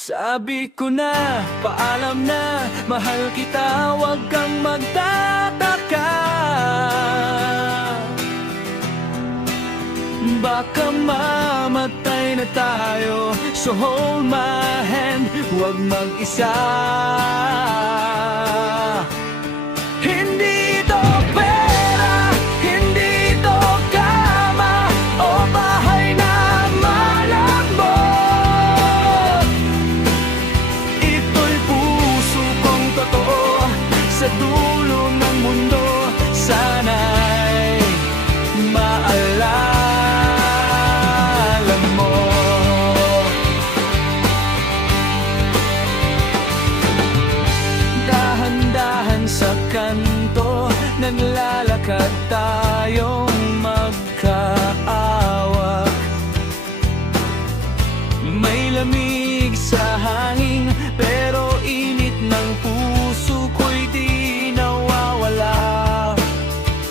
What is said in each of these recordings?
Sabi ko na, paalam na, mahal kita, huwag kang magtataka. Baka mamatay na tayo, so hold my hand, huwag mag-isa. Hindi ito pera, hindi ito kama, o bahay na malambot. Ito'y puso kong totoo, sa dulo ng mundo, sana'y maalala mo. Dahan-dahan sa kanto, naglalakad tayong magkaawak. May lamig sa hangin, pero init ng puso ko'y di nawawala.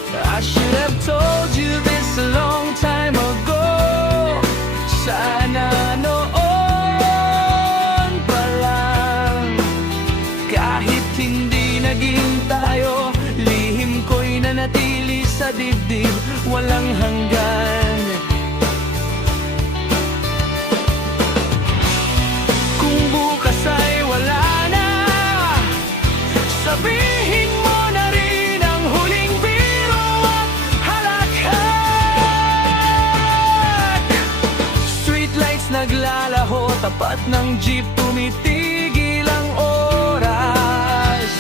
I should have told you this a long time ago. Sana noon pa lang. Kahit hindi naging tayo, lihim ko'y nanatili sa dibdib, walang hanggan. Kung bukas ay wala na, sabihin mo na rin ang huling biro at halakhak. Streetlights naglalaho, tapat ng jeep tumitigil ang oras.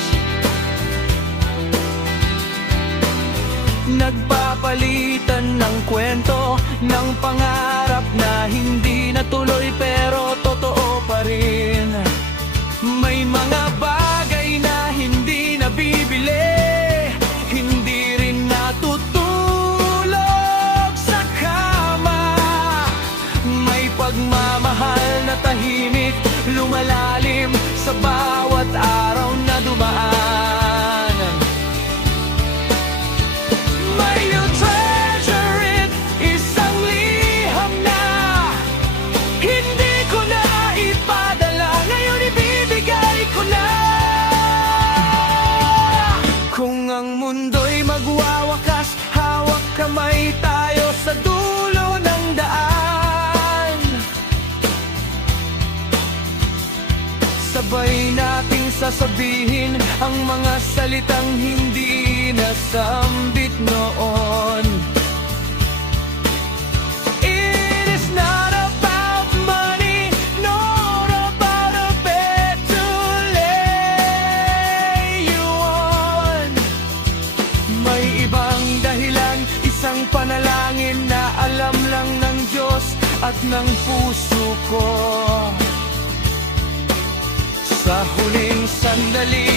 Nagpapalitan ng kwento, ng pangarap na hindi natuloy pero totoo pa rin. May mga bagay na hindi nabibili, hindi rin natutulog sa kama. May pagmamahal na tahimik, lumalalim sa bawat araw na dumaan. May you treasure it, isang liham na hindi ko na ipadala, ngayon ibibigay ko na. Kung ang mundo'y magwawakas, hawak kamay tayo sa dulo ng daan. Sabay nating sasabihin ang mga salitang hindi nasambit noon. It is not about money, nor about a bed to lay you on. May ibang dahilan, isang panalangin na alam lang ng Diyos at ng puso ko. Sa huling sandali,